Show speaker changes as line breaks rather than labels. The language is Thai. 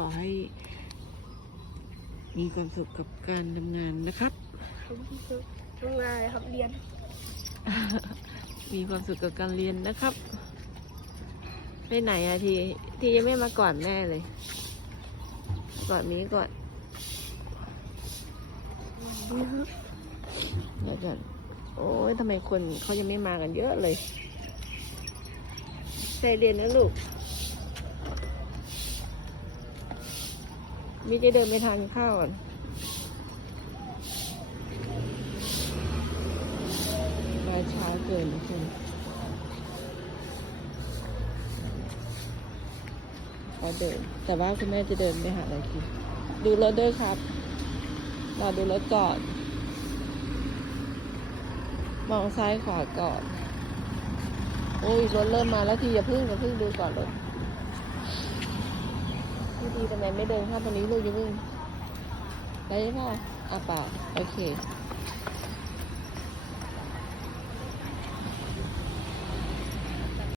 อให้ มีความสุขกับการทำงานนะครับ
ทำงานเลยครับเรียน
มีความสุขกับการเรียนนะครับ ไปไหนอะที ทียังไม่มาก่อนแม่เลยก่อนนี้ก่อนเดี๋ยวก่อนโอ้ยทำไมคนเขายังไม่มากันเยอะเลย ใจเรียนนะลูก มีจะเดินไปทานข้าวก่อนมาช้าเกินคุณก็เดิน แต่ว่าคุณแม่จะเดินไปหาอะไรกินดูรถด้วยครับรอดูรถก่อน มองซ้ายขวาก่อน โอ้ยรถเริ่มมาแล้วทีอย่าพึ่งอย่าพึ่งดูก่อนรถ พี่ทำไมไม่เดินข้าตรงนี้ลูกอย่าพึ่งได้ไหมอะปล่าโอเค